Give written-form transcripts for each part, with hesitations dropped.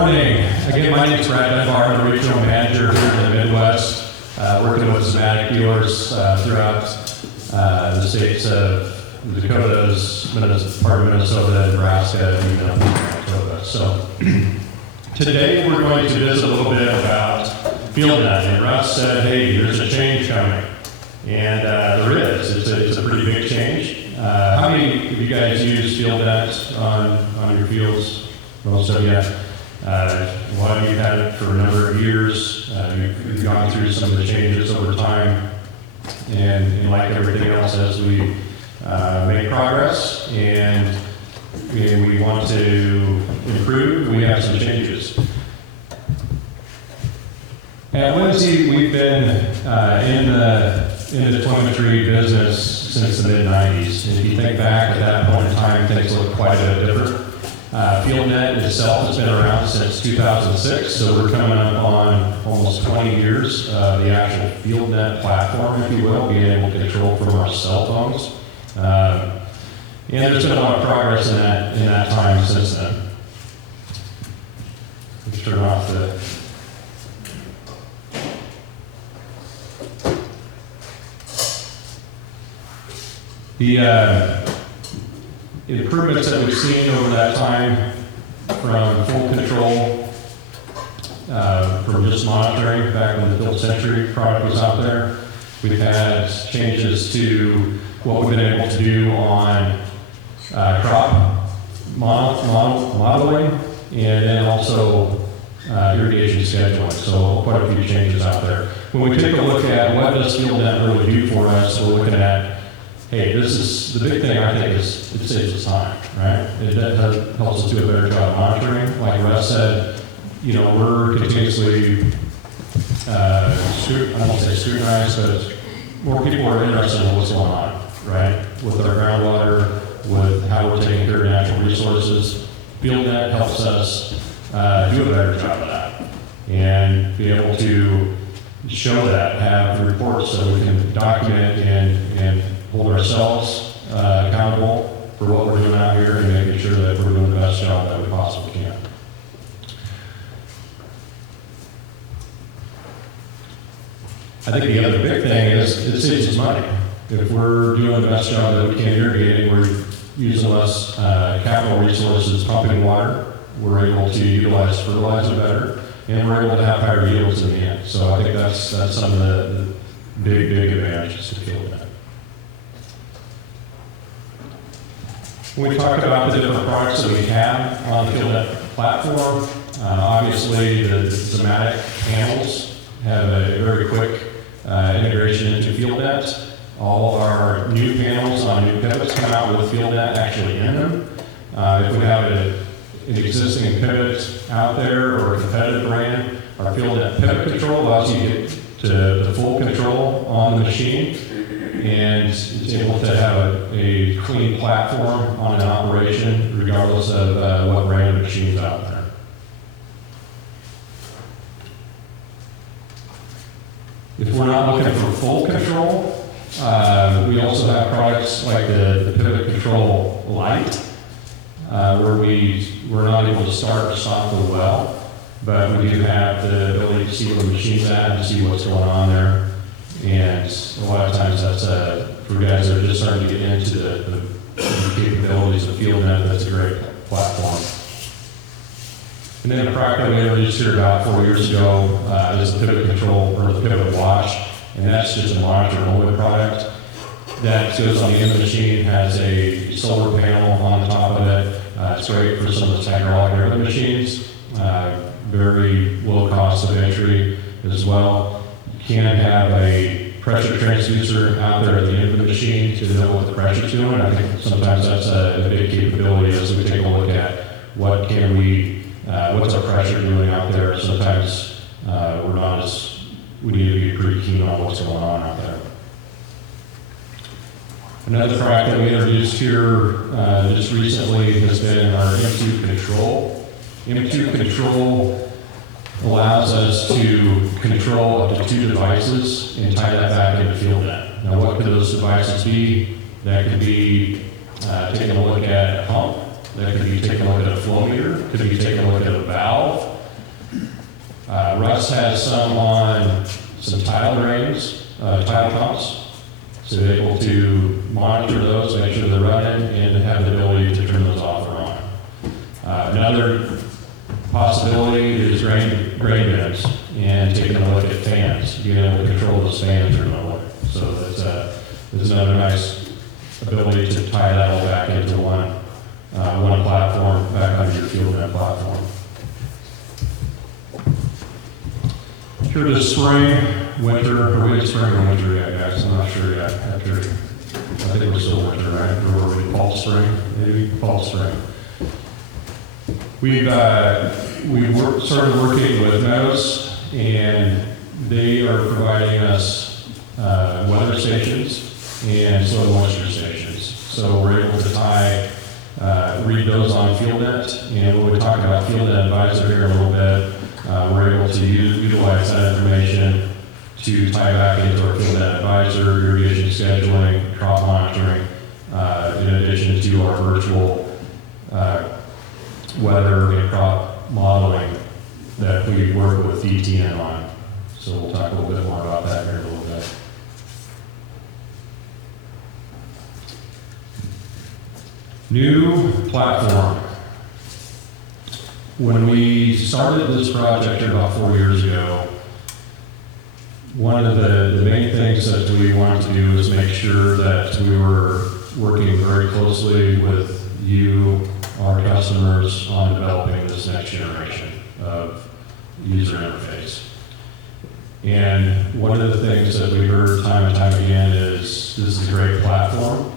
morning. Again, my name is Brad Dunbar. I'm the regional manager here in the Midwest, working with Zimmatic dealers throughout the states of the Dakotas, part of Minnesota, Nebraska, and even up in Manitoba. So today we're going to visit a little bit about FieldNET. And Russ said, hey, there's a change coming. And there is. It's a pretty big change. How many of you guys use FieldNET on your fields? Most of you. A lot of you have had it for a number of years. You've gone through some of the changes over time. And like everything else, as we make progress and we want to improve, we have some changes. At Lindsay, we've been in the telemetry business since the mid-90s. And if you think back at that point in time, things look quite a bit different. FieldNET itself has been around since 2006, so we're coming up on almost 20 years of the actual FieldNET platform, if you will, being able to control from our cell phones. And there's been a lot of progress in that time since then. Let's turn off the... The improvements that we've seen over that time, from full control, from just monitoring back when the Field Century product was out there, we've had changes to what we've been able to do on crop modeling, and then also irrigation scheduling. So quite a few changes out there. When we take a look at what does FieldNET really do for us, we're looking at, hey, this is the big thing. I think is it saves us time, right? It helps us do a better job monitoring. Like Russ said, you know, we're continuously, I don't say scrutinized, but more people are interested in what's going on, right? With our groundwater, with how we're taking care of natural resources. FieldNET helps us do a better job of that and be able to show that, have reports so we can document and hold ourselves accountable for what we're doing out here and making sure that we're doing the best job that we possibly can. I think the other big thing is it saves us money. If we're doing the best job that we can irrigating, we're using less capital resources pumping water, we're able to utilize fertilizer better, and we're able to have higher yields in the end. So I think that's some of the big advantages to FieldNET. When we talk about the different products that we have on the FieldNET platform, obviously the Zimmatic panels have a very quick integration into FieldNET. All of our new panels on new pivots come out with FieldNET actually in them. If we have an existing pivot out there or a competitive brand, our FieldNET pivot control allows you to get to full control on the machine, and it's able to have a clean platform on an operation regardless of what brand of machine's out there. If we're not looking for full control, we also have products like the Pivot Control Lite, where we're not able to start or stop the well, but we do have the ability to see where the machine's at and see what's going on there. And a lot of times that's for guys that are just starting to get into the capabilities of FieldNET, that's a great platform. And then a product that we introduced here about 4 years ago is the Pivot Control, or the Pivot Watch, and that's just a monitor only product that goes on the end of the machine, has a solar panel on the top of it. It's great for some of the hydraulic air machines, very low cost of entry as well. You can have a pressure transducer out there at the end of the machine to know what the pressure's doing. I think sometimes that's a big capability as we take a look at what's our pressure doing out there. Sometimes we need to be pretty keen on what's going on out there. Another product that we introduced here just recently has been our M2 Control. M2 Control allows us to control up to 2 devices and tie that back into FieldNET. Now, what could those devices be? That could be taking a look at a pump. That could be taking a look at a flow meter. Could be taking a look at a valve. Russ has some on some tile drains, tile pumps, so they're able to monitor those, make sure they're running, and have the ability to turn those off or on. Another possibility is grain bins and taking a look at fans, being able to control those fans remotely. So that's another nice ability to tie that all back into one platform, back onto your FieldNET platform. Here this spring, winter, are we in spring or winter yet, guys? I'm not sure yet. I think we're still winter, right? Or were we fall, spring? Maybe fall, spring. We've started working with Meadows, and they are providing us weather stations and soil moisture stations. So we're able to read those on FieldNET, and we'll be talking about FieldNET Advisor here in a little bit. We're able to utilize that information to tie back into our FieldNET Advisor, irrigation scheduling, crop monitoring, in addition to our virtual weather and crop modeling that we work with DTN on. So we'll talk a little bit more about that here in a little bit. New platform. When we started this project here about 4 years ago, one of the main things that we wanted to do was make sure that we were working very closely with you, our customers, on developing this next generation of user interface. And one of the things that we heard time and time again is, this is a great platform,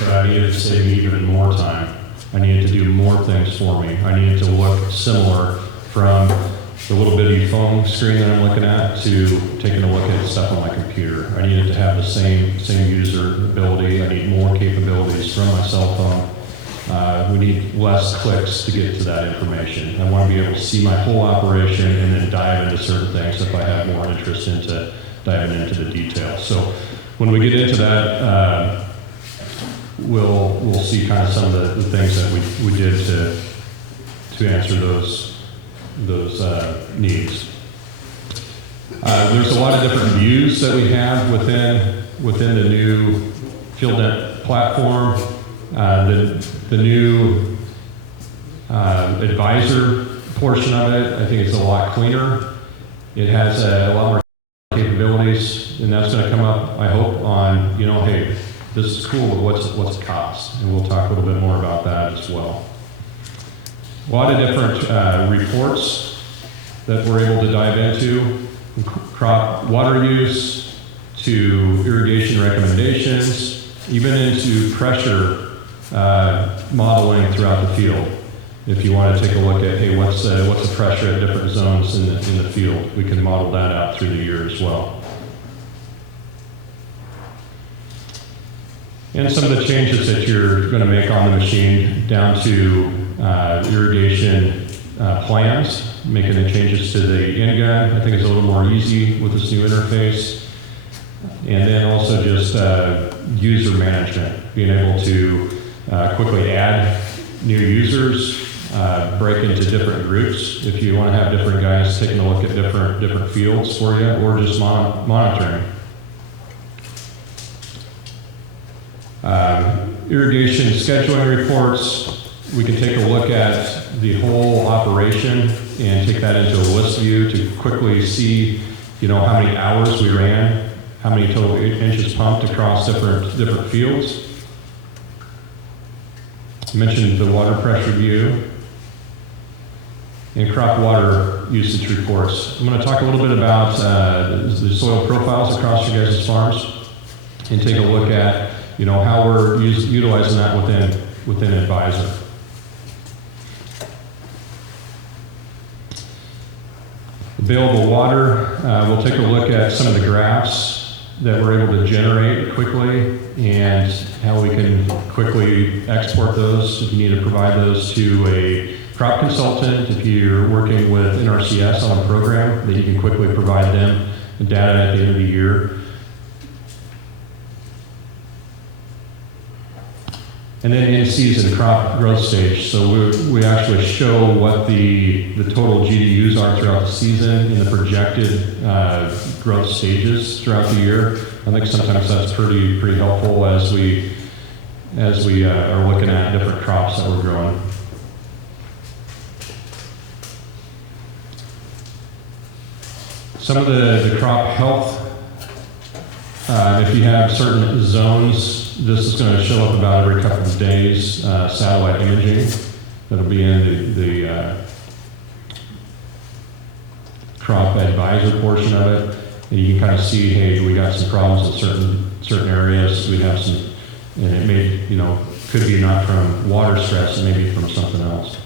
but I needed to save me even more time. I needed to do more things for me. I needed to look similar from the little bitty phone screen that I'm looking at to taking a look at stuff on my computer. I needed to have the same user ability. I need more capabilities from my cell phone. We need less clicks to get to that information. I want to be able to see my whole operation and then dive into certain things if I have more interest into diving into the details. So when we get into that, we'll see kind of some of the things that we did to answer those needs. There's a lot of different views that we have within the new FieldNET platform. The new advisor portion of it, I think it's a lot cleaner. It has a lot more capabilities, and that's going to come up, I hope, on, hey, this is cool, but what's the cost? And we'll talk a little bit more about that as well. A lot of different reports that we're able to dive into, crop water use to irrigation recommendations, even into pressure modeling throughout the field. If you want to take a look at, hey, what's the pressure at different zones in the field, we can model that out through the year as well. And some of the changes that you're going to make on the machine, down to irrigation plans, making the changes to the end gun. I think it's a little more easy with this new interface. And then also just user management, being able to quickly add new users, break into different groups. If you want to have different guys taking a look at different fields for you, or just monitoring. Irrigation scheduling reports, we can take a look at the whole operation and take that into a list view to quickly see, how many hours we ran, how many total inches pumped across different fields. I mentioned the water pressure view and crop water usage reports. I'm going to talk a little bit about the soil profiles across your guys' farms and take a look at how we're utilizing that within Advisor. Available water, we'll take a look at some of the graphs that we're able to generate quickly and how we can quickly export those if you need to provide those to a crop consultant. If you're working with NRCS on a program, that you can quickly provide them the data at the end of the year. And then in-season crop growth stage. So we actually show what the total GDUs are throughout the season in the projected growth stages throughout the year. I think sometimes that's pretty helpful as we are looking at different crops that we're growing. Some of the crop health, if you have certain zones, this is going to show up about every couple of days, satellite imaging. That'll be in the crop advisor portion of it. And you can kind of see, hey, we got some problems in certain areas. We have some, and it may, could be not from water stress, it may be from something else.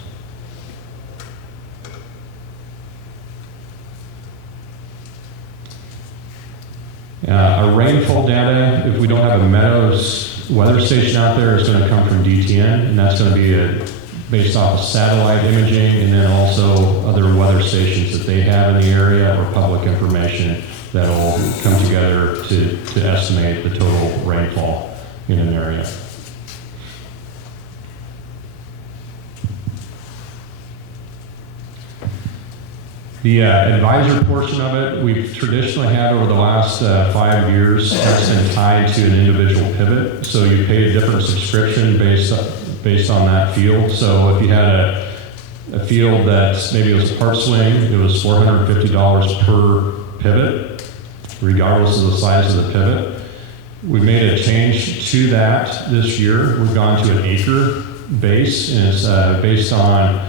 Our rainfall data, if we don't have a Meadows weather station out there, is going to come from DTN, and that's going to be based off of satellite imaging and then also other weather stations that they have in the area or public information that will come together to estimate the total rainfall in an area. The advisor portion of it, we've traditionally had over the last 5 years, that's been tied to an individual pivot. So you pay a different subscription based on that field. So if you had a field that maybe it was a part swing, it was $450 per pivot, regardless of the size of the pivot. We made a change to that this year. We've gone to an acre base, and it's based on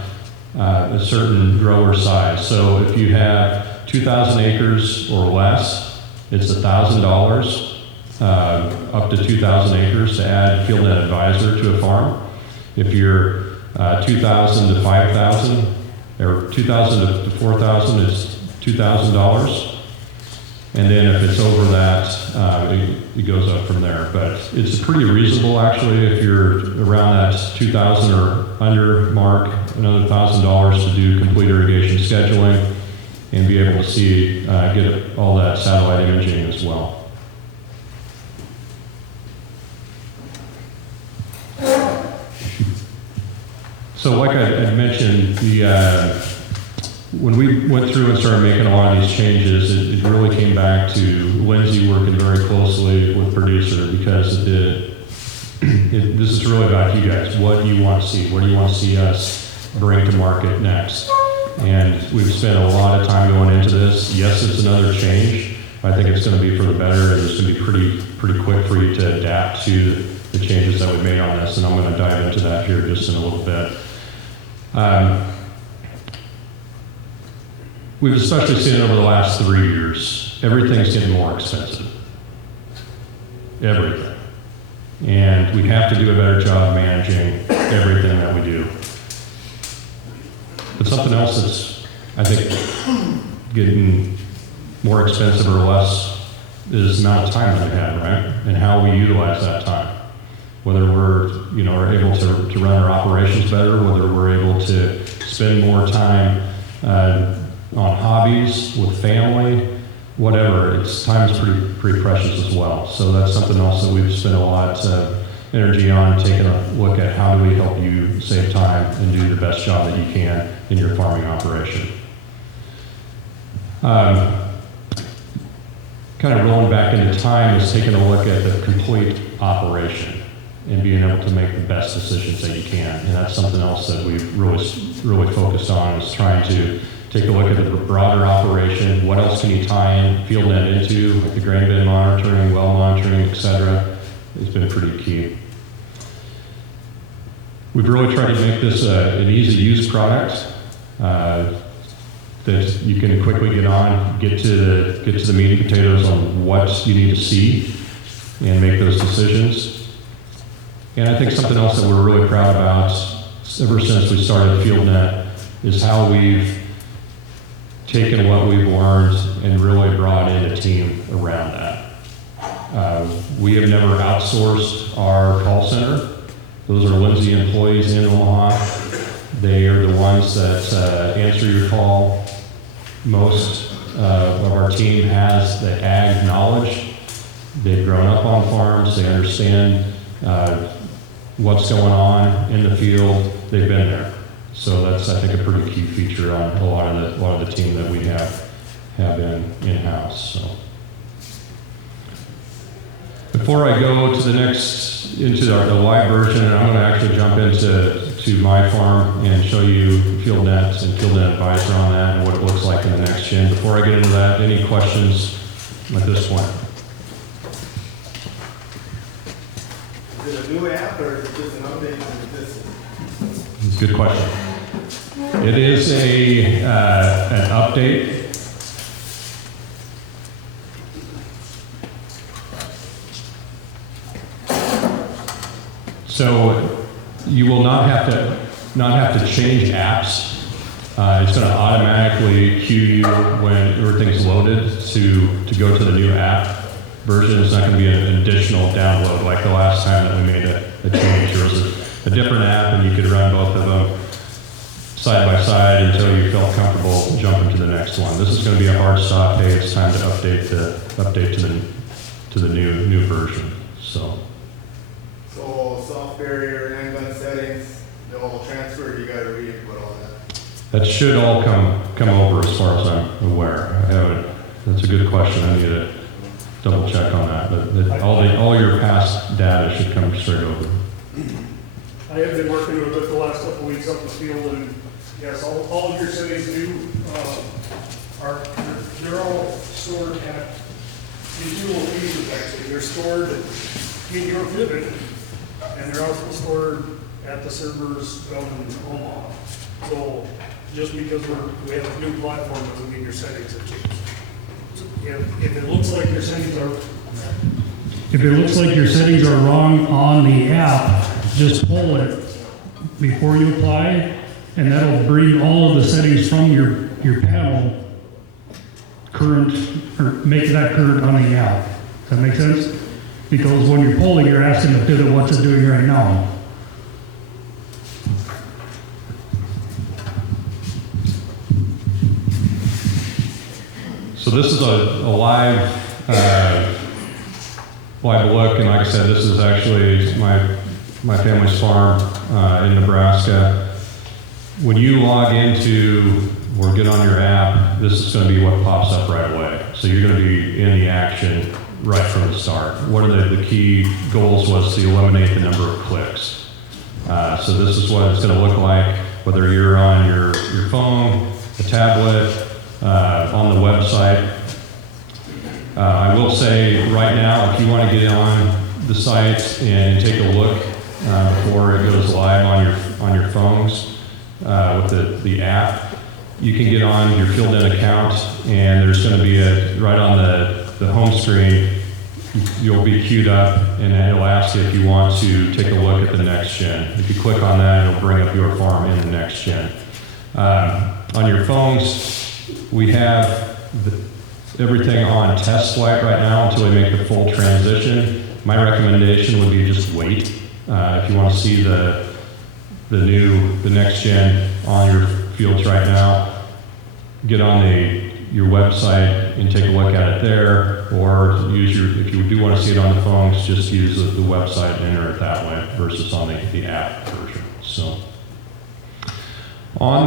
a certain grower size. So if you have 2,000 acres or less, it's $1,000 up to 2,000 acres to add FieldNET Advisor to a farm. If you're 2,000 to 5,000 or 2,000 to 4,000, it's $2,000. And then if it's over that, it goes up from there. But it's pretty reasonable, actually, if you're around that 2,000 or under mark, another $1,000 to do complete irrigation scheduling and be able to see, get all that satellite imaging as well. So like I mentioned, when we went through and started making a lot of these changes, it really came back to Lindsay working very closely with producer, because this is really about you guys. What do you want to see? What do you want to see us bring to market next? And we've spent a lot of time going into this. Yes, it's another change. I think it's going to be for the better, and it's going to be pretty quick for you to adapt to the changes that we made on this, and I'm going to dive into that here just in a little bit. We've especially seen it over the last 3 years. Everything's getting more expensive. Everything. And we have to do a better job managing everything that we do. But something else that's, I think, getting more expensive or less is the amount of time that we have, right? And how we utilize that time. Whether we're, are able to run our operations better, whether we're able to spend more time on hobbies, with family, whatever. Time is pretty precious as well. So that's something else that we've spent a lot of energy on, taking a look at how do we help you save time and do the best job that you can in your farming operation. Kind of rolling back into time is taking a look at the complete operation and being able to make the best decisions that you can. And that's something else that we've really focused on, is trying to take a look at the broader operation. What else can you tie in FieldNET into, like the grain bin monitoring, well monitoring, et cetera. It's been pretty key. We've really tried to make this an easy-to-use product that you can quickly get on, get to the meat and potatoes on what you need to see, and make those decisions. And I think something else that we're really proud about ever since we started FieldNET is how we've taken what we've learned and really brought in a team around that. We have never outsourced our call center. Those are Lindsay employees in Omaha. They are the ones that answer your call. Most of our team has the ag knowledge. They've grown up on farms. They understand what's going on in the field, they've been there. So that's, I think, a pretty key feature on a lot of the team that we have in-house. So. Before I go to the next, into the live version, and I'm going to actually jump into my farm and show you FieldNET and FieldNET Advisor on that and what it looks like in the next gen. Before I get into that, any questions at this point? Is it a new app or is it just an update to this? It's a good question. It is an update. So you will not have to change apps. It's going to automatically queue you when everything's loaded to go to the new app version. It's not going to be an additional download like the last time that we made a change. There was a different app, and you could run both of them side by side until you felt comfortable jumping to the next one. This is going to be a hard stop. Hey, it's time to update to the new version. So software, handgun settings, they'll all transfer. You got to re-input all that. That should all come over as far as I'm aware. I haven't. That's a good question. I need to double check on that. But all your past data should come straight over. I have been working with it the last couple of weeks up in the field, and yes, all of your settings they're all stored at these little pieces actually. They're stored in your pivot, and they're also stored at the servers down in Omaha. So just because we have a new platform doesn't mean your settings have changed. If it looks like your settings are wrong on the app, just pull it before you apply, and that'll bring all of the settings from your panel current, or make that current on the app. Does that make sense? Because when you're polling, you're asking the pivot what's it doing right now. So this is a live look, and like I said, this is actually my family's farm in Nebraska. When you log into or get on your app, this is going to be what pops up right away. So you're going to be in the action right from the start. One of the key goals was to eliminate the number of clicks. So this is what it's going to look like, whether you're on your phone, a tablet, on the website. I will say right now, if you want to get on the site and take a look before it goes live on your phones with the app, you can get on your FieldNET account, and there's going to be right on the home screen, you'll be queued up, and it'll ask you if you want to take a look at the next gen. If you click on that, it'll bring up your farm in the next gen. On your phones, we have everything on test flight right now until we make the full transition. My recommendation would be just wait. If you want to see the next gen on your fields right now, get on your website and take a look at it there, or if you do want to see it on the phones, just use the website and enter it that way versus on the app version. So on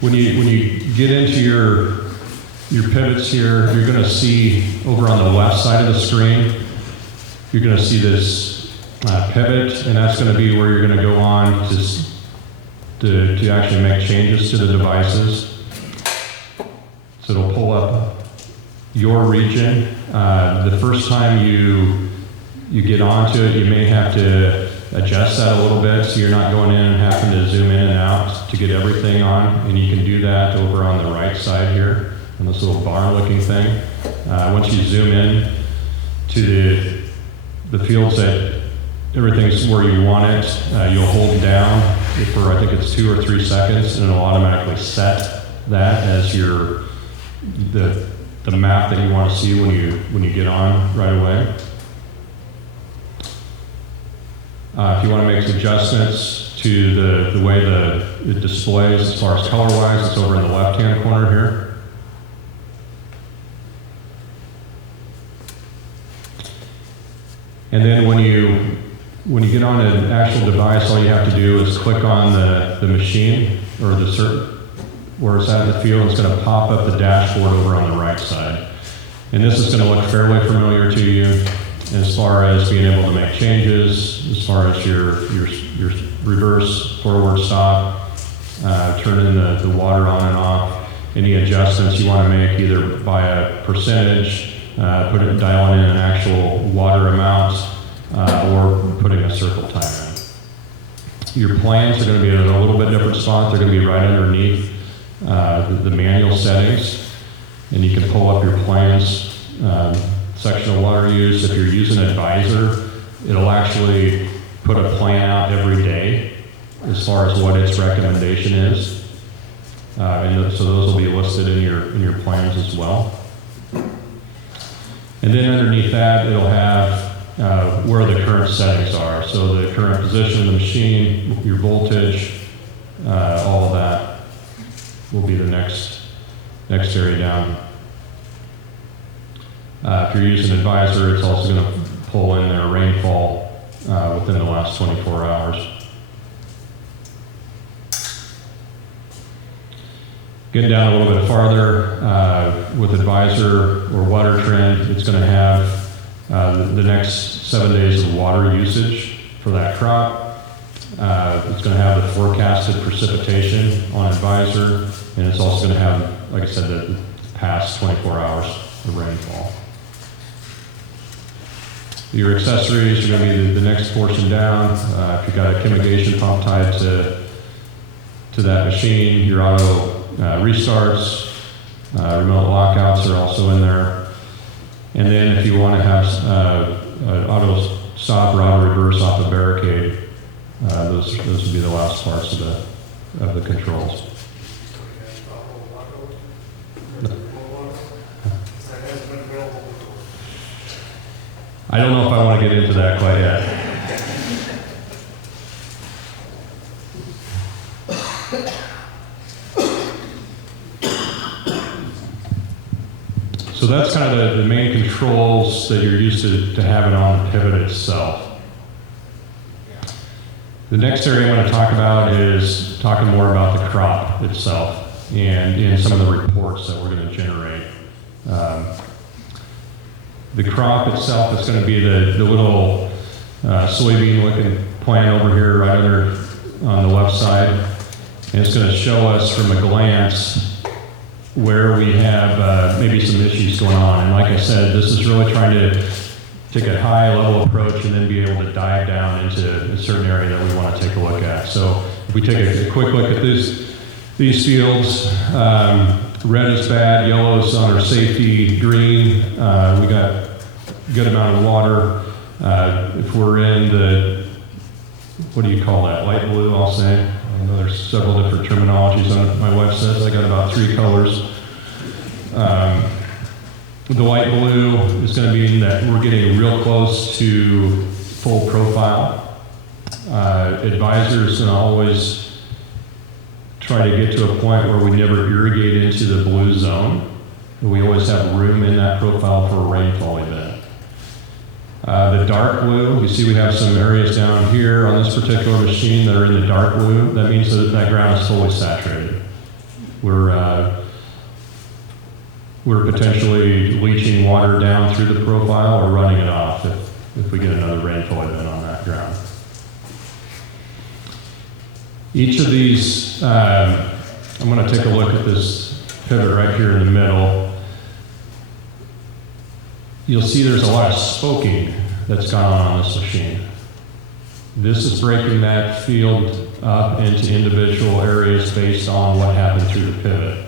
when you get into your pivots here, you're going to see over on the left side of the screen, you're going to see this pivot, and that's going to be where you're going to go on to actually make changes to the devices. So it'll pull up your region. The first time you get onto it, you may have to adjust that a little bit so you're not going in and having to zoom in and out to get everything on, and you can do that over on the right side here on this little bar looking thing. Once you zoom in to the fields that everything's where you want it, you'll hold down for I think it's 2 or 3 seconds, and it'll automatically set that as the map that you want to see when you get on right away. If you want to make some adjustments to the way it displays as far as color-wise, it's over in the left-hand corner here. And then when you When you get on an actual device, all you have to do is click on the machine or the where it's at in the field. It's going to pop up the dashboard over on the right side. And this is going to look fairly familiar to you as far as being able to make changes, as far as your reverse, forward, stop, turning the water on and off, any adjustments you want to make either by a percentage, dialing in an actual water amount, or putting a circle time in. Your plans are going to be in a little bit different spot. They're going to be right underneath the manual settings, and you can pull up your plans section of water use. If you're using Advisor, it'll actually put a plan out every day as far as what its recommendation is, so those will be listed in your plans as well. And then underneath that, it'll have where the current settings are. So the current position of the machine, your voltage, all of that will be the next area down. If you're using Advisor, it's also going to pull in their rainfall within the last 24 hours. Getting down a little bit farther, with Advisor or Water Trend, it's going to have the next 7 days of water usage for that crop. It's going to have the forecasted precipitation on Advisor, and it's also going to have, like I said, the past 24 hours of rainfall. Your accessories are going to be the next portion down. If you've got a chemigation pump tied to that machine, your auto restarts, remote lockouts are also in there. And then if you want to have an auto stop or auto reverse off a barricade, those would be the last parts of the controls. I don't know if I want to get into that quite yet. So that's kind of the main controls that you're used to having on the pivot itself. The next area I'm going to talk about is talking more about the crop itself and some of the reports that we're going to generate. The crop itself is going to be the little soybean-looking plant over here right under on the left side. And it's going to show us from a glance where we have maybe some issues going on. And like I said, this is really trying to take a high-level approach and then be able to dive down into a certain area that we want to take a look at. So if we take a quick look at these fields, red is bad, yellow is on our safety, green, we got a good amount of water. If we're in the, what do you call that, light blue, I'll say. I know there's several different terminologies on my website. I got about 3 colors. The light blue is going to mean that we're getting real close to full profile. Advisor is going to always try to get to a point where we never irrigate into the blue zone. We always have room in that profile for a rainfall event. The dark blue, you see we have some areas down here on this particular machine that are in the dark blue. That means that ground is fully saturated. We're potentially leaching water down through the profile or running it off if we get another rainfall event on that ground. Each of these, I'm going to take a look at this pivot right here in the middle. You'll see there's a lot of spoking that's gone on this machine. This is breaking that field up into individual areas based on what happened through the pivot.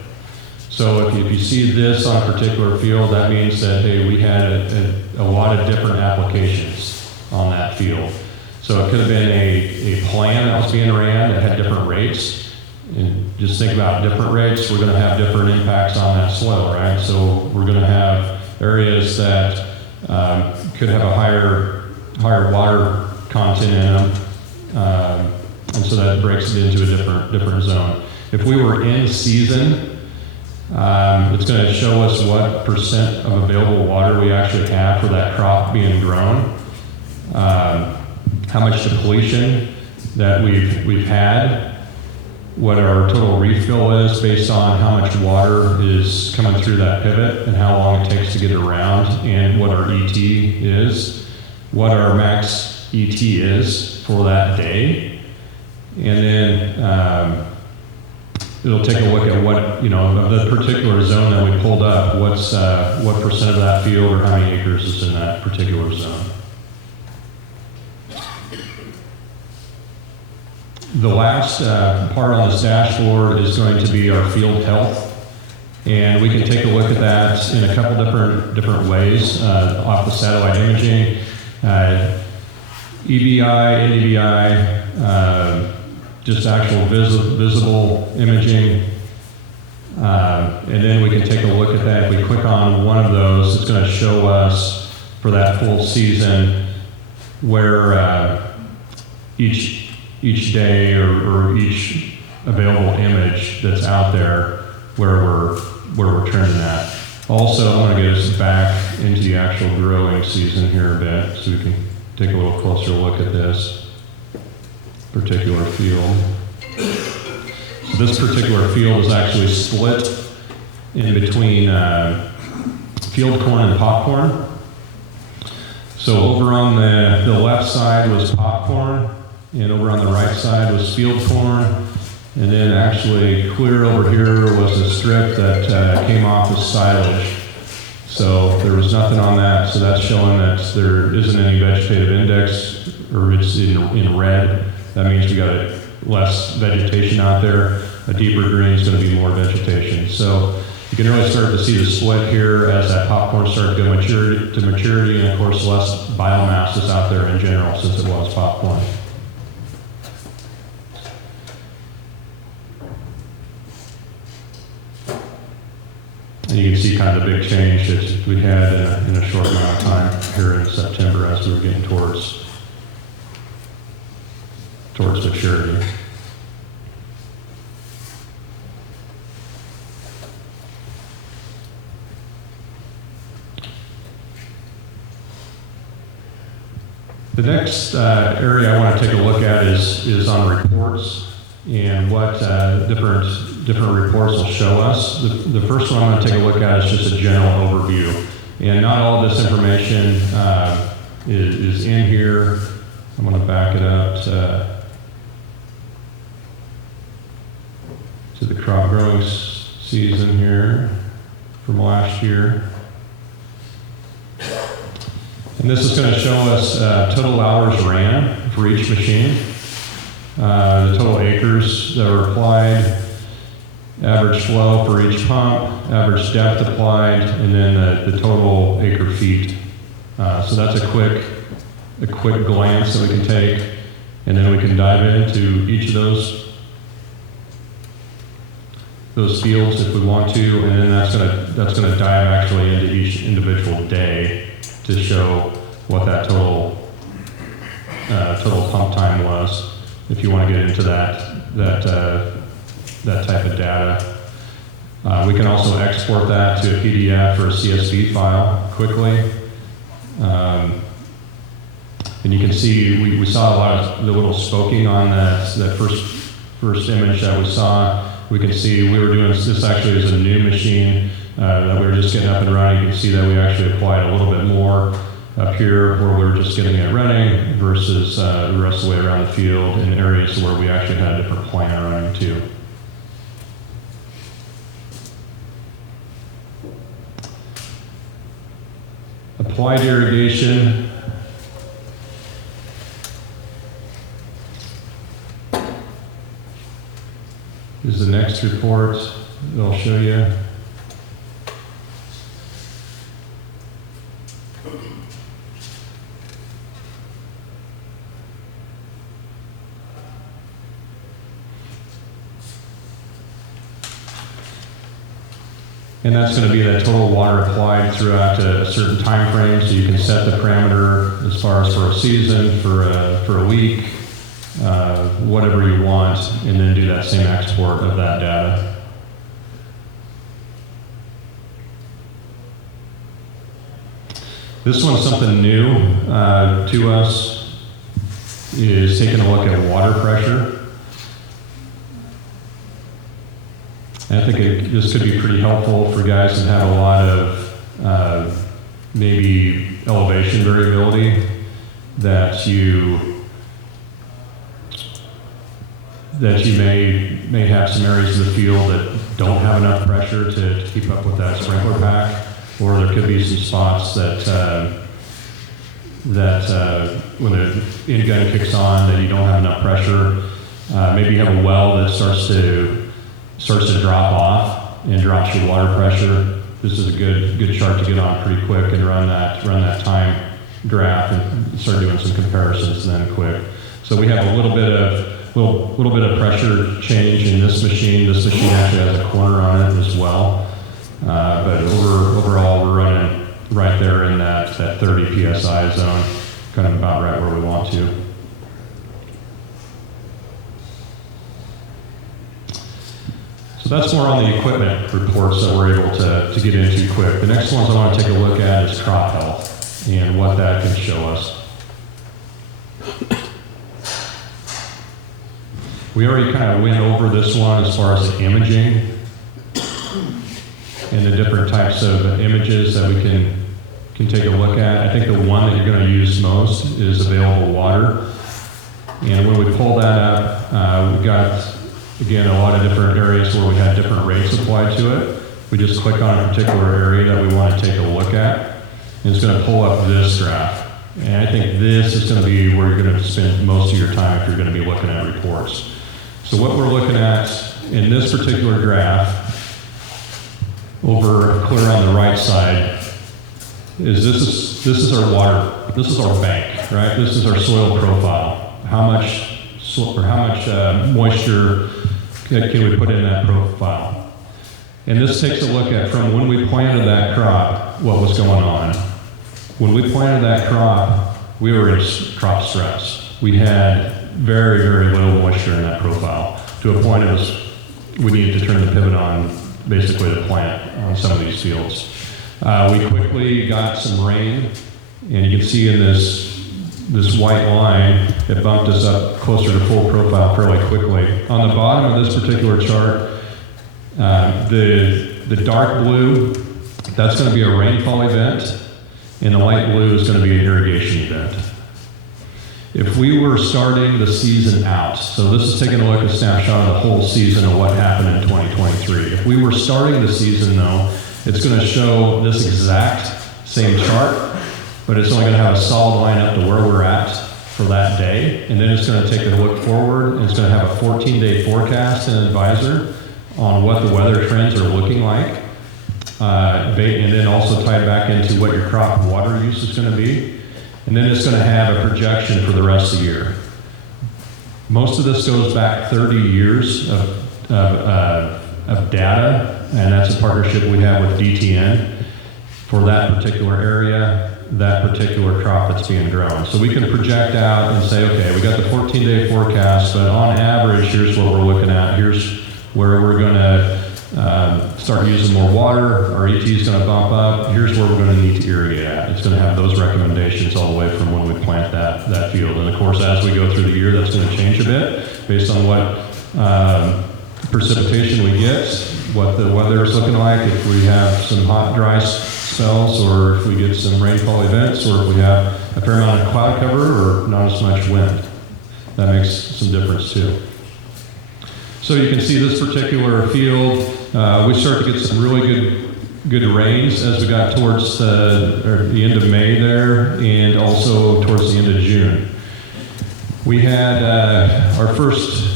So if you see this on a particular field, that means that, hey, we had a lot of different applications on that field. So it could have been a plan that was being ran that had different rates. And just think about different rates, we're going to have different impacts on that soil, right? So we're going to have areas that could have a higher water content in them, and so that breaks it into a different zone. If we were in season, it's going to show us what percent of available water we actually have for that crop being grown. how much depletion that we've had, what our total refill is based on how much water is coming through that pivot and how long it takes to get around, and what our ET is, what our max ET is for that day. And then it'll take a look at what, you know, of the particular zone that we pulled up, what percent of that field or how many acres is in that particular zone. The last part on this dashboard is going to be our field health, and we can take a look at that in a couple different ways off the satellite imaging, EBI, NDVI, just actual visible imaging, and then we can take a look at that. If we click on one of those, it's going to show us for that full season where each day or each available image that's out there where we're trending at. Also, I want to get us back into the actual growing season here a bit so we can take a little closer look at this particular field. So this particular field is actually split in between field corn and popcorn. So over on the left side was popcorn, and over on the right side was field corn, and then actually clear over here was a strip that came off as silage. So there was nothing on that, so that's showing that there isn't any vegetative index, or it's in red. That means we got less vegetation out there. A deeper green is going to be more vegetation. So you can really start to see the split here as that popcorn started to go to maturity, and of course less biomass is out there in general since it was popcorn. And you can see kind of the big change that we had in a short amount of time here in September as we were getting towards maturity. The next area I want to take a look at is on reports and what different reports will show us. The first one I'm going to take a look at is just a general overview. And not all of this information is in here. I'm going to back it up to the crop growing season here from last year. And this is going to show us total hours ran for each machine, the total acres that were applied, average flow for each pump, average depth applied, and then the total acre feet. So that's a quick glance that we can take, and then we can dive into each of those fields if we want to, and then that's gonna dive actually into each individual day to show what that total pump time was. If you want to get into that type of data, we can also export that to a PDF or a CSV file quickly. And you can see we saw a lot of the little spoking on that first image that we saw. We can see we were doing this actually as a new machine that we were just getting up and running. You can see that we actually applied a little bit more up here where we were just getting it running versus the rest of the way around the field in areas where we actually had a different plan running too. Applied irrigation. Is the next report that I'll show you. And that's going to be that total water applied throughout a certain time frame, so you can set the parameter as far as for a season, for a week, whatever you want, and then do that same export of that data. This one's something new to us. is taking a look at water pressure. And I think this could be pretty helpful for guys that have a lot of maybe elevation variability that you may have some areas of the field that don't have enough pressure to keep up with that sprinkler pack, or there could be some spots that when the end gun kicks on that you don't have enough pressure. Maybe you have a well that starts to drop off and drops your water pressure. This is a good chart to get on pretty quick and run that time graph and start doing some comparisons then quick. So we have a little bit of pressure change in this machine. This machine actually has a corner on it as well. But overall, we're running right there in that 30 PSI zone, kind of about right where we want to. So that's more on the equipment reports that we're able to get into quick. The next ones I want to take a look at is crop health and what that can show us. We already kind of went over this one as far as the imaging and the different types of images that we can take a look at. I think the one that you're going to use most is available water. And when we pull that up, we've got, again, a lot of different areas where we had different rates applied to it. We just click on a particular area that we want to take a look at, and it's going to pull up this graph. And I think this is going to be where you're going to spend most of your time if you're going to be looking at reports. So what we're looking at in this particular graph, over clear on the right side, is this is our water, this is our bank, right? This is our soil profile. How much moisture can we put in that profile? And this takes a look at from when we planted that crop, what was going on. When we planted that crop, we were in crop stress. We had very, very little moisture in that profile to a point we needed to turn the pivot on basically to plant on some of these fields. We quickly got some rain, and you can see in this white line, it bumped us up closer to full profile fairly quickly. On the bottom of this particular chart, the dark blue, that's going to be a rainfall event, and the light blue is going to be an irrigation event. If we were starting the season out, so this is taking a look at a snapshot of the whole season of what happened in 2023. If we were starting the season though, it's going to show this exact same chart, but it's only going to have a solid line up to where we're at for that day. And then it's going to take a look forward, and it's going to have a 14-day forecast and advisor on what the weather trends are looking like. And then also tied back into what your crop water use is going to be. And then it's going to have a projection for the rest of the year. Most of this goes back 30 years of data, and that's a partnership we have with DTN for that particular area, that particular crop that's being grown. So we can project out and say, okay, we got the 14-day forecast, but on average, here's what we're looking at. Here's where we're going to start using more water. Our ET is going to bump up. Here's where we're going to need to irrigate at. It's going to have those recommendations all the way from when we plant that field. And of course, as we go through the year, that's going to change a bit based on what precipitation we get, what the weather is looking like, if we have some hot, dry spells, or if we get some rainfall events, or if we have a fair amount of cloud cover or not as much wind. That makes some difference too. So you can see this particular field, we start to get some really good rains as we got towards the end of May there, and also towards the end of June. We had our first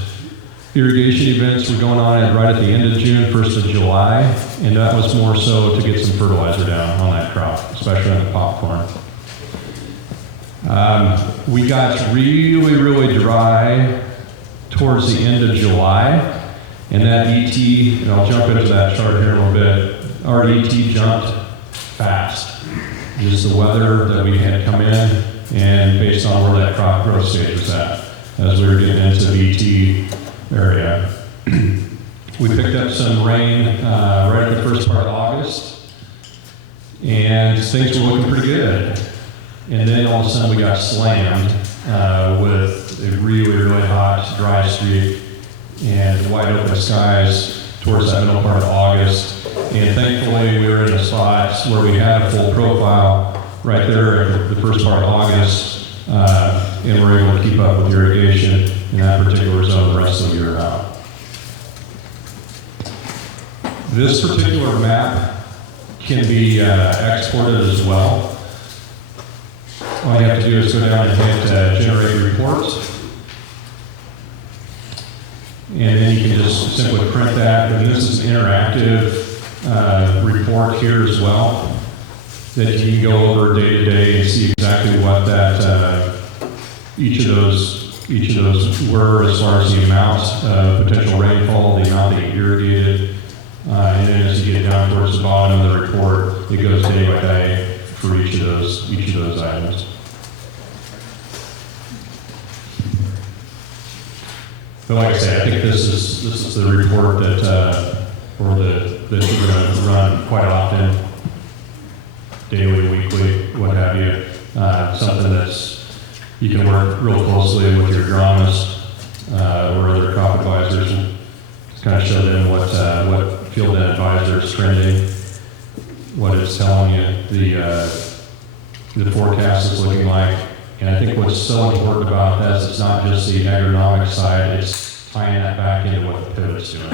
irrigation events were going on right at the end of June, 1st of July, and that was more so to get some fertilizer down on that crop, especially on the popcorn. We got really dry towards the end of July, and that ET, and I'll jump into that chart here in a little bit, our ET jumped fast. Just the weather that we had come in, and based on where that crop growth stage was at, as we were getting into the ET area. We picked up some rain right at the first part of August, and things were looking pretty good. And then all of a sudden we got slammed with a really, really hot, dry streak and wide open skies towards that middle part of August. And thankfully, we were in a spot where we had a full profile right there at the first part of August, and we're able to keep up with irrigation in that particular zone the rest of the year out. This particular map can be exported as well. All you have to do is go down and hit generate report. And then you can just simply print that. And this is an interactive report here as well that you can go over day to day and see exactly what that each of those were as far as the amount of potential rainfall, the amount that you irrigated, and then as you get down towards the bottom of the report, it goes day by day for each of those items. But like I say, I think this is the report that that you're going to run quite often, daily, weekly, what have you. Something that's you can work real closely with your agronomist or other crop advisors and kind of show them what FieldNET advisor is trending, what it's telling you, the forecast is looking like. And I think what's so important about this, it's not just the agronomic side, it's tying that back into what the pivot's doing.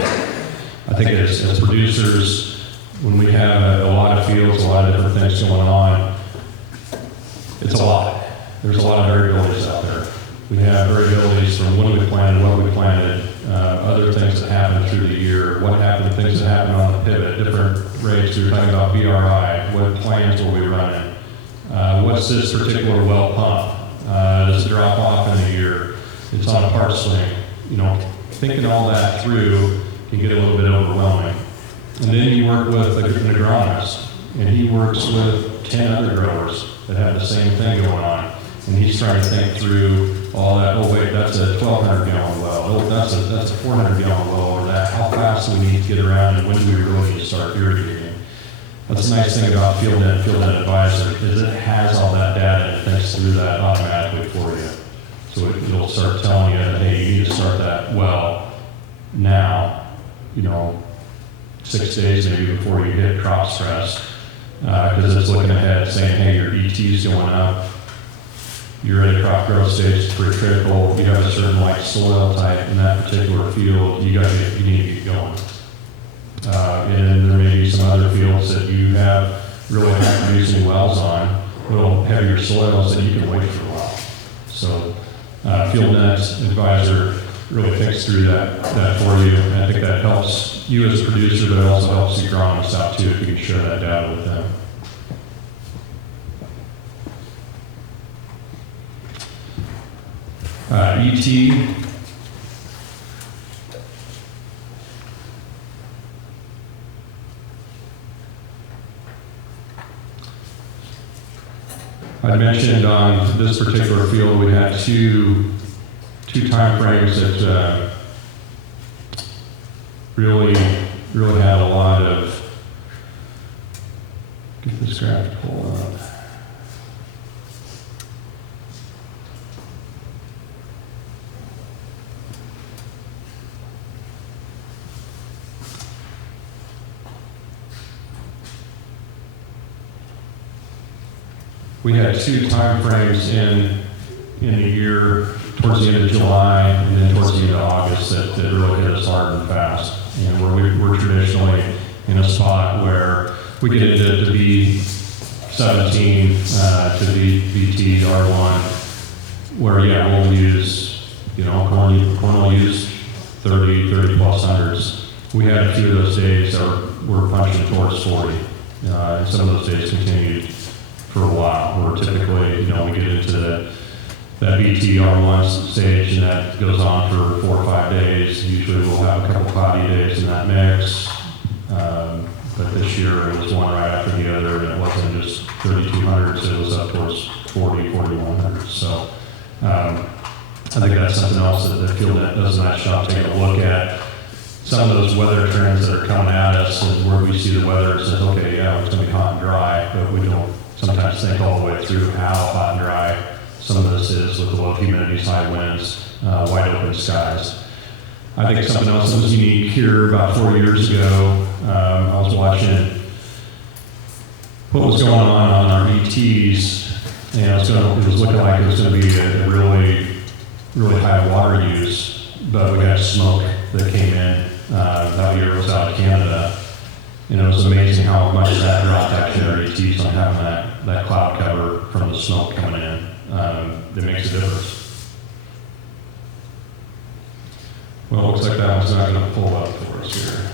I think as producers, when we have a lot of fields, a lot of different things going on, it's a lot. There's a lot of variabilities out there. We have variabilities from when we planted, what we planted, other things that happen through the year, what happened, things that happen on the pivot, different rates. We were talking about BRI, what plans were we running? What's this particular well pump? Does it drop off in the year? It's on a part swing. Thinking all that through can get a little bit overwhelming. And then you work with an agronomist, and he works with 10 other growers that have the same thing going on. And he's trying to think through all that. Oh wait, that's a 1,200 gallon well. Oh, that's a 400 gallon well. Or that. How fast do we need to get around, and when do we really need to start irrigating? That's the nice thing about FieldNET Advisor is it has all that data and it thinks through that automatically for you. So it'll start telling you that, hey, you need to start that well now, 6 days maybe before you hit crop stress, because it's looking ahead saying, hey, your ET is going up, you're in a crop growth stage, it's pretty critical, you have a certain soil type in that particular field, you need to get going. And there may be some other fields that you have really high producing wells on, little heavier soils that you can wait for a while. So FieldNET Advisor really thinks through that for you, and I think that helps you as a producer, but it also helps the agronomists out too if you can share that data with them. ET. I mentioned on this particular field we had two time frames that really had a lot of, get this graph to pull up. We had two time frames in the year towards the end of July and then towards the end of August that really hit us hard and fast. And we're traditionally in a spot where we get into B17 to BT R1, where we'll use corn will use 30 plus hundreds. We had a few of those days that were punching towards 40, and some of those days continued for a while. Where typically, we get into that BT R1 stage, and that goes on for 4 or 5 days. Usually we'll have a couple cloudy days in that mix. But this year it was one right after the other, and it wasn't just 3,200s, it was up towards 40, 4,100s. So I think that's something else that FieldNET does a nice job taking a look at. Some of those weather trends that are coming at us, and where we see the weather, it says, okay, it's going to be hot and dry, but we don't sometimes think all the way through how hot and dry some of this is with the low humidities, high winds, wide open skies. I think something else that was unique here about 4 years ago, I was watching what was going on our ETs, and it was looking like it was going to be a really high water use, but we got smoke that came in. That year was out of Canada, and it was amazing how much that dropped actually our ETs on having that cloud cover from the smoke coming in. That makes a difference. Well, it looks like that one's not going to pull up for us here.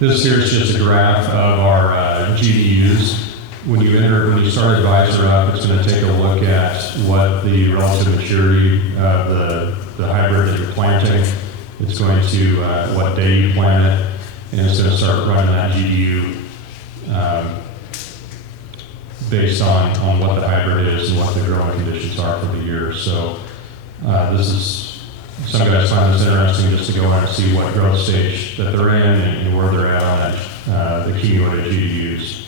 This here is just a graph of our GDUs. When you start Advisor up, it's going to take a look at what the relative maturity of the hybrid that you're planting. It's going to what day you plant it, and it's going to start running that GDU based on what the hybrid is and what the growing conditions are for the year. So this is, some guys find this interesting just to go out and see what growth stage that they're in and where they're at on that, the cumulative GDUs.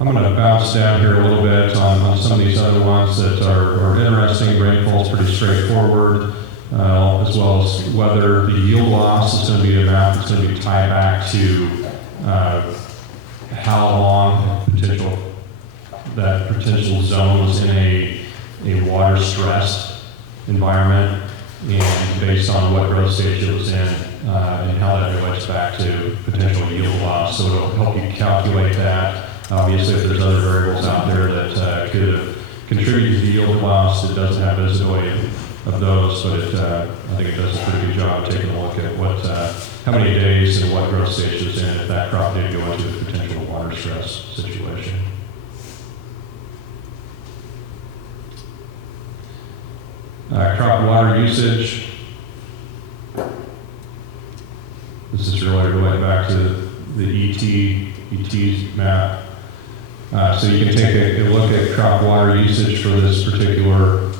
I'm going to bounce down here a little bit on some of these other ones that are interesting. Rainfall's pretty straightforward, as well as weather. The yield loss is going to be a map that's going to be tied back to how long that potential zone was in a water stressed environment, and based on what growth stage it was in, and how that relates back to potential yield loss. So it'll help you calculate that. Obviously, if there's other variables out there that could have contributed to the yield loss, it doesn't have visibility of those, but I think it does a pretty good job of taking a look at how many days and what growth stage it's in if that crop did go into a potential water stress situation. Crop water usage. This is really related back to the ET map. So you can take a look at crop water usage for this particular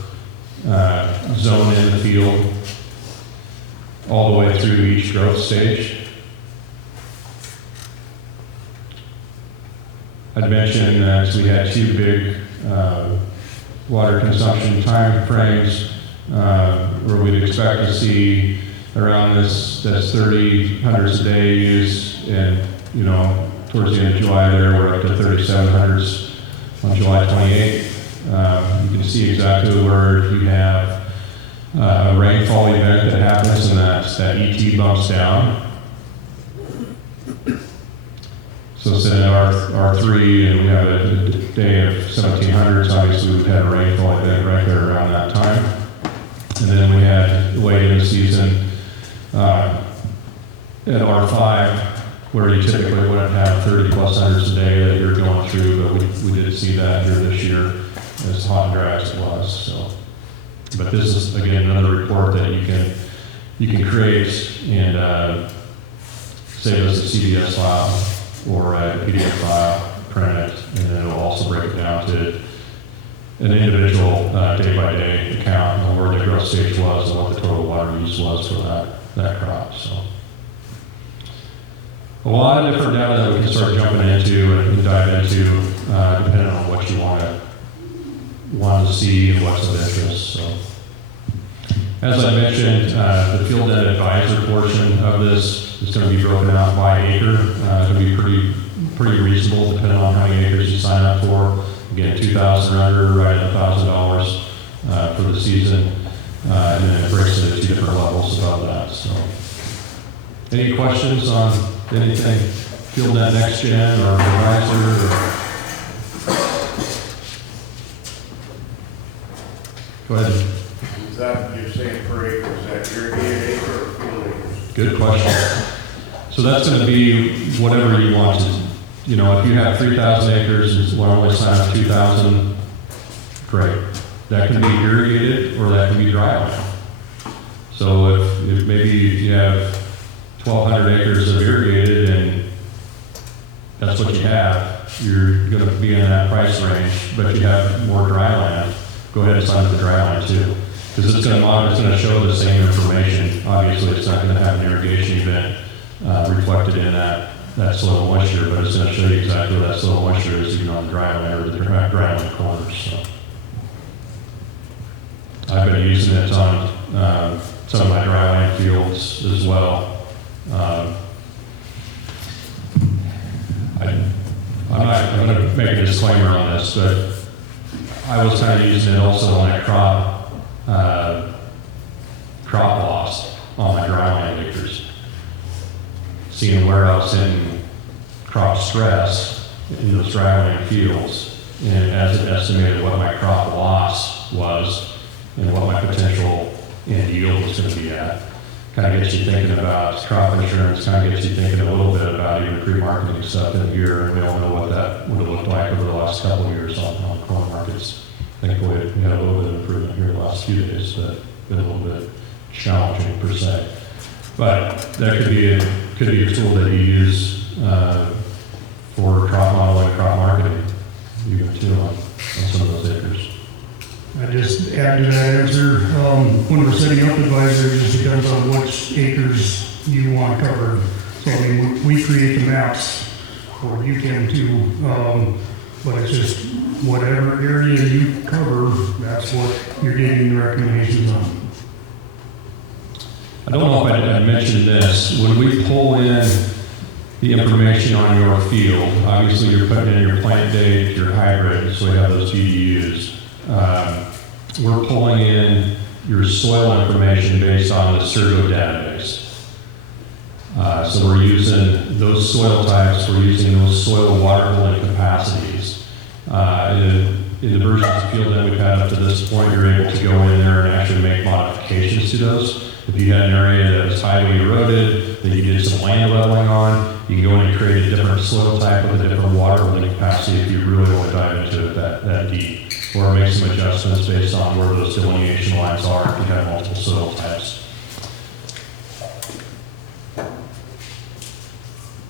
zone in the field, all the way through each growth stage. I'd mentioned that we had two big water consumption time frames where we'd expect to see around that's 30 hundreds a day use, and towards the end of July there we're up to 3700s on July 28th. You can see exactly where you have a rainfall event that happens and that ET bumps down. So set in R3 and we have a day of 1700s. Obviously we've had a rainfall event right there around that time. And then we had late in the season at R5 where you typically wouldn't have 30 plus hundreds a day that you're going through, but we did see that here this year as hot and dry as it was. So, but this is again another report that you can create and save as a CDS file or a PDF file, print it, and then it will also break it down to an individual day-by-day account on where the growth stage was and what the total water use was for that crop. So a lot of different data that we can start jumping into and dive into depending on what you want to see and what's of interest. So, as I mentioned, the FieldNET Advisor portion of this is going to be broken out by acre. It's going to be pretty reasonable depending on how many acres you sign up for. Again, 2,000 or under, right at $1,000 for the season, and then it breaks into two different levels above that. So, any questions on anything FieldNET Next Gen or Advisor? Go ahead. Is that, you're saying per acre, is that irrigated acre or field acres? Good question. So that's going to be whatever you want to. If you have 3,000 acres and want to only sign up 2,000, great. That can be irrigated or that can be dry land. So if maybe you have 1,200 acres of irrigated and that's what you have, you're gonna be in that price range, but you have more dry land, go ahead and sign up the dry land too. Because it's gonna show the same information. Obviously, it's not gonna have an irrigation event reflected in that soil moisture, but it's gonna show you exactly what that soil moisture is even on the dry land or the dry land corners, so. I've been using it on some of my dry land fields as well. I'm going to make a disclaimer on this, but I was kind of using it also on a crop loss on my dry land acres. Seeing where I was in crop stress in those dry land fields, and as it estimated what my crop loss was and what my potential end yield was going to be at. Kind of gets you thinking about crop insurance, kind of gets you thinking a little bit about even pre-marketing stuff in the year, and we all know what that would have looked like over the last couple of years on corn markets. Thankfully, we had a little bit of improvement here the last few days, but been a little bit challenging per se. But that could be a tool that you use for crop modeling, crop marketing, even too on some of those acres. I just add to that answer, when we're setting up advisories, it just depends on which acres you want covered. So I mean, we create the maps, or you can too, but it's just whatever area you cover, that's what you're getting the recommendations on. I don't know if I mentioned this. When we pull in the information on your field, obviously you're putting in your plant date, your hybrid, so we have those DDUs. We're pulling in your soil information based on the Servo database. So we're using those soil types, we're using those soil water holding capacities. In the versions of FieldNET we've had up to this point, you're able to go in there and actually make modifications to those. If you had an area that was highly eroded, that you did some land leveling on, you can go in and create a different soil type with a different water holding capacity if you really want to dive into it that deep. Or make some adjustments based on where those delineation lines are if you have multiple soil types.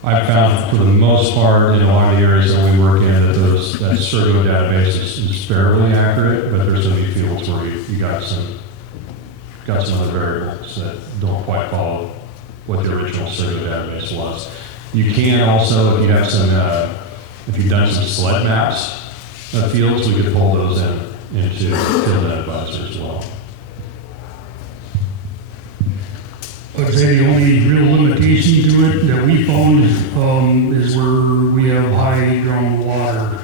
I've found for the most part in a lot of the areas that we work in that Servo database is fairly accurate, but there's going to be fields where you got some other variables that don't quite follow what the original Servo database was. You can also, if you have if you've done some sled maps of fields, we could pull those into FieldNET Advisor as well. I'd say the only real limitation to it that we found is where we have high groundwater.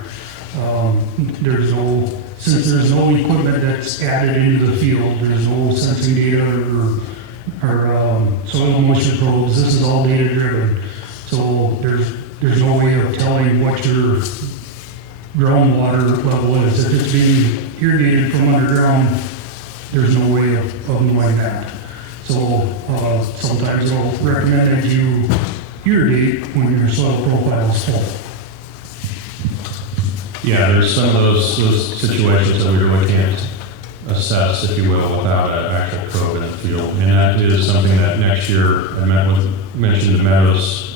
Since there's no equipment that's added into the field, there's no sensing data or soil moisture probes. This is all data driven. So there's no way of telling what your groundwater level is. If it's being irrigated from underground, there's no way of knowing that. So sometimes they'll recommend that you irrigate when your soil profile is full. Yeah, there's some of those situations that we really can't assess, if you will, without an actual probe in the field. And that is something that next year I mentioned the Meadows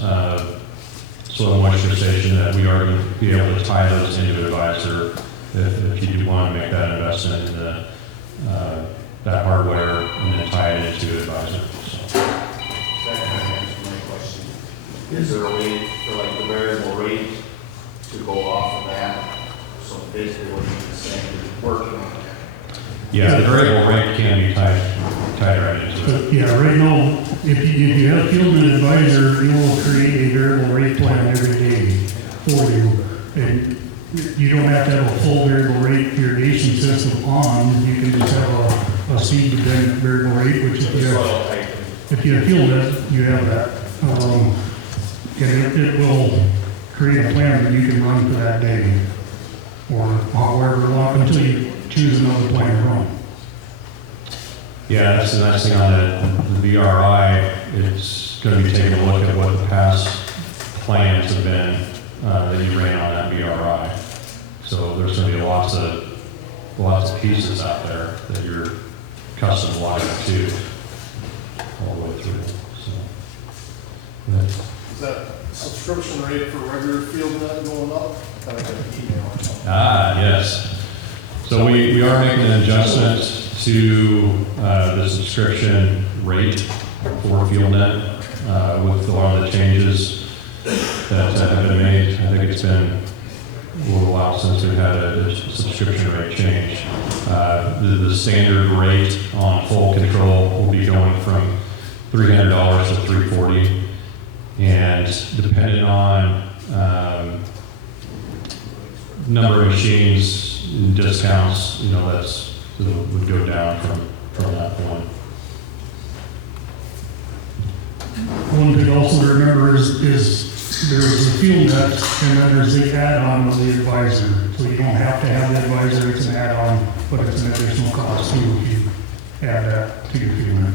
soil moisture station, that we are going to be able to tie those into Advisor if you do want to make that investment in that hardware and then tie it into Advisor. So. That kind of answers my question. Is there a way for like the variable rate to go off of that? So basically what you're saying is working on that. Yeah, the variable rate can be tied right into it. Yeah, right now, if you have FieldNET Advisor, it will create a variable rate plan every day for you. And you don't have to have a full variable rate irrigation system on. You can just have a speed dependent variable rate, which if you have FieldNET, you have that. And it will create a plan that you can run for that day, or however long until you choose another plan to run. Yeah, that's the nice thing on the VRI. It's going to be taking a look at what the past plans have been that you ran on that VRI. So there's going to be lots of pieces out there that you're custom wired to all the way through. So, Is that subscription rate for regular FieldNet going up? I got an email or something. Yes. So we are making an adjustment to the subscription rate for FieldNet with a lot of the changes that have been made. I think it's been a little while since we've had a subscription rate change. The standard rate on full control will be going from $300 to $340, and depending on number of machines and discounts, would go down from that point. One thing also to remember is there's the FieldNet, and then there's the add-on with the advisor. So you don't have to have the advisor, it's an add-on, but it's an additional cost too if you add that to your FieldNet.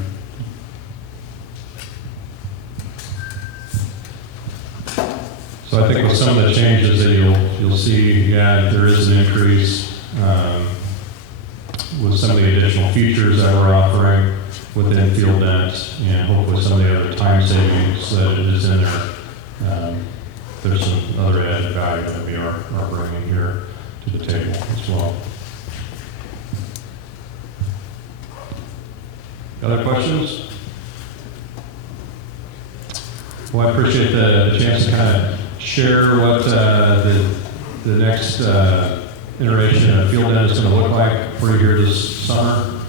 So I think with some of the changes that you'll see, there is an increase with some of the additional features that we're offering within FieldNet, and hopefully some of the other time savings that is in there. There's some other added value that we are bringing here to the table as well. Other questions? Well, I appreciate the chance to kind of share what the next iteration of FieldNet is going to look like for you here this summer.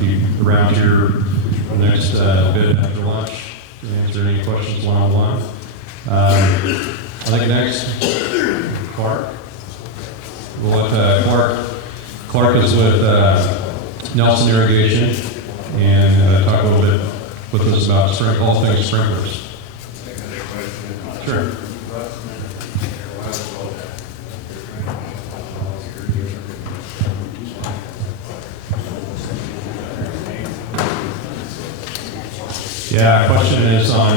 Be around here the next bit after lunch to answer any questions one-on-one. I think next, Clark. We'll let Clark is with Nelson Irrigation, and talk a little bit with us about all things sprinklers. Sure. Yeah, question is on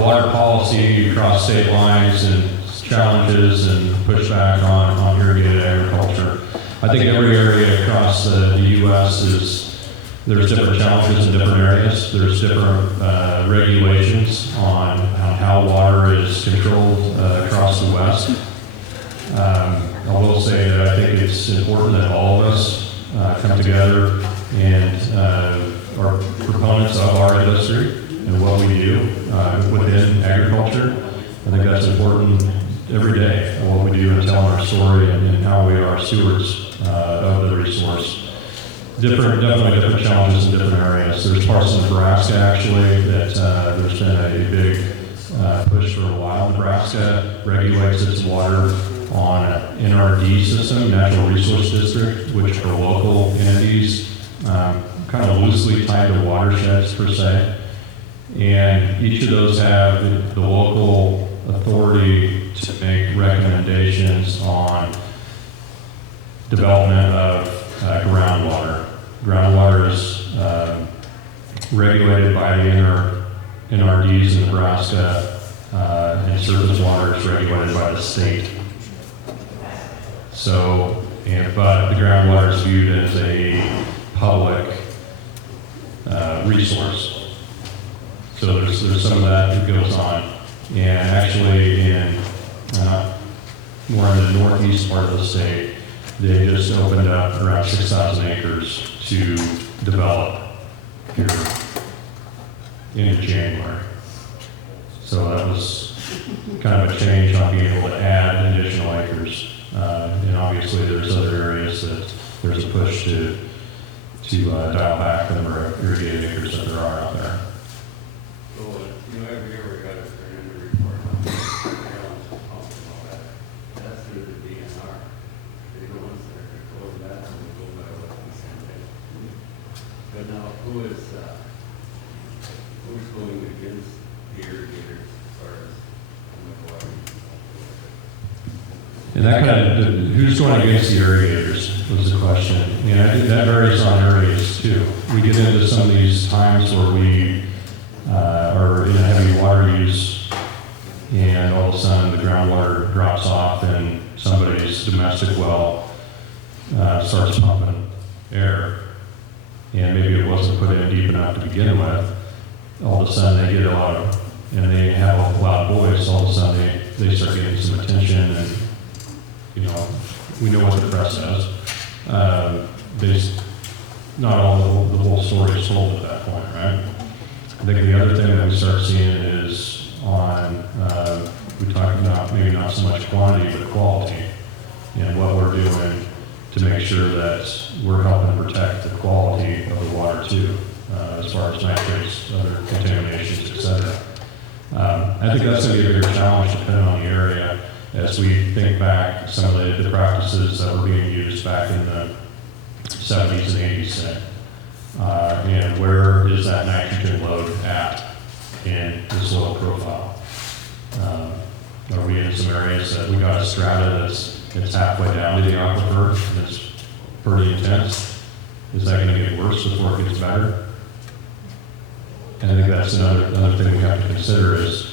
water policy across state lines and challenges and pushback on irrigated agriculture. I think every area across the U.S. there's different challenges in different areas. There's different regulations on how water is controlled across the West. I will say that I think it's important that all of us come together and are proponents of our industry and what we do within agriculture. I think that's important every day, what we do in telling our story and how we are stewards of the resource. Definitely different challenges in different areas. There's parts of Nebraska actually that there's been a big push for a while. Nebraska regulates its water on an NRD system, Natural Resource District, which are local entities, kind of loosely tied to watersheds per se. And each of those have the local authority to make recommendations on development of groundwater. Groundwater is regulated by the NRDs in Nebraska, and surface water is regulated by the state. So, but the groundwater is viewed as a public resource. So there's some of that that goes on. And actually in more in the northeast part of the state, they just opened up around 6,000 acres to develop here in January. So that was kind of a change on being able to add additional acres. And obviously there's other areas that there's a push to dial back the number of irrigated acres that there are out there. So, every year we got to turn in a report on gallons of pump and all that. That's through the DNR. They're the ones that are controlling that, and we go by what we send in. But now, who's going against the irrigators as far as the water? And that kind of, who's going against the irrigators was the question. And I think that varies on areas too. We get into some of these times where we are in heavy water use, and all of a sudden the groundwater drops off and somebody's domestic well starts pumping air. And maybe it wasn't put in deep enough to begin with. All of a sudden they get a lot of and they have a loud voice, all of a sudden they start getting some attention, and, you know, we know what the press says. Not all the whole story is told at that point, right? I think the other thing that we start seeing is on, we talked about maybe not so much quantity, but quality, and what we're doing to make sure that we're helping protect the quality of the water too, as far as nitrates, other contaminations, et cetera. I think that's going to be a bigger challenge depending on the area as we think back some of the practices that were being used back in the 70s and 80s. And where is that nitrogen load at in the soil profile? Are we in some areas that we got a strata that's halfway down to the aquifer and it's pretty intense? Is that going to get worse before it gets better? And I think that's another thing we have to consider is,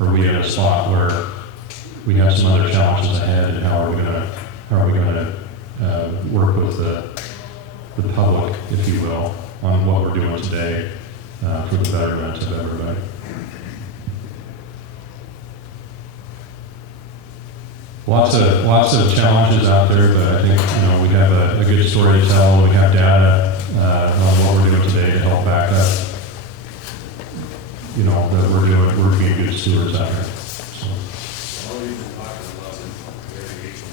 are we in a spot where we have some other challenges ahead, and how are we going to work with the public, if you will, on what we're doing today for the betterment of everybody. Lots of challenges out there, but I think, you know, we have a good story to tell. We have data on what we're doing today to help back up, you know, that we're being good stewards out here. So. All we've been talking about is irrigation,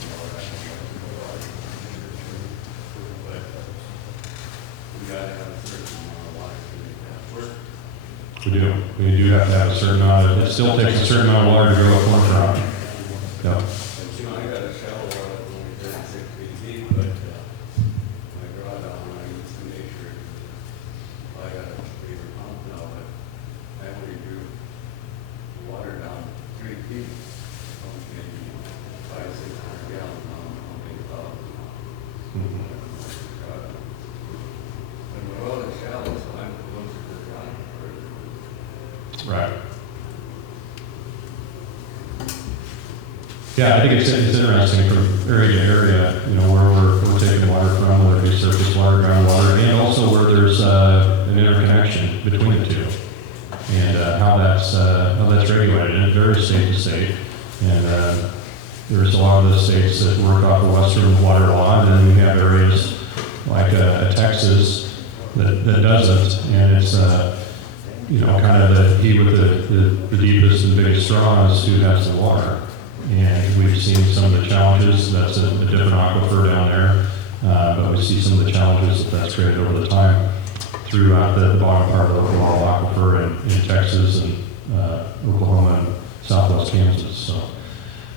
but we gotta have a certain amount of water to make that work. We do have to have a certain amount of, it still takes a certain amount of water to grow a corn crop. Yeah. But you know, I got a shallow well that's only 36 feet deep, but my drawdown, I used to make sure I got a 3 pump now, but I only drew the water down 3 feet, maybe 500-600 gallons now, I'm pumping 1,000 now. And the well is shallow, so I'm closer to the ground further. Right. Yeah, I think it's interesting from area to area, you know, where we're taking water from, whether it be surface water, groundwater, and also where there's an interconnection between the two, and how that's regulated. And it varies state to state, and there's a lot of the states that work off the Western water law, and then we have areas like Texas that doesn't, and it's you know, kind of the he with the deepest and biggest straws who has the water. And we've seen some of the challenges. That's a different aquifer down there, but we see some of the challenges that's created over the time throughout the bottom part of the overall aquifer in Texas and Oklahoma and Southwest Kansas. So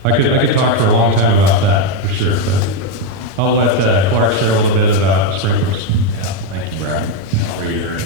I could talk for a long time about that for sure. But I'll let Clark share a little bit about sprinklers. Yeah, thank you, Brad. I'll reiterate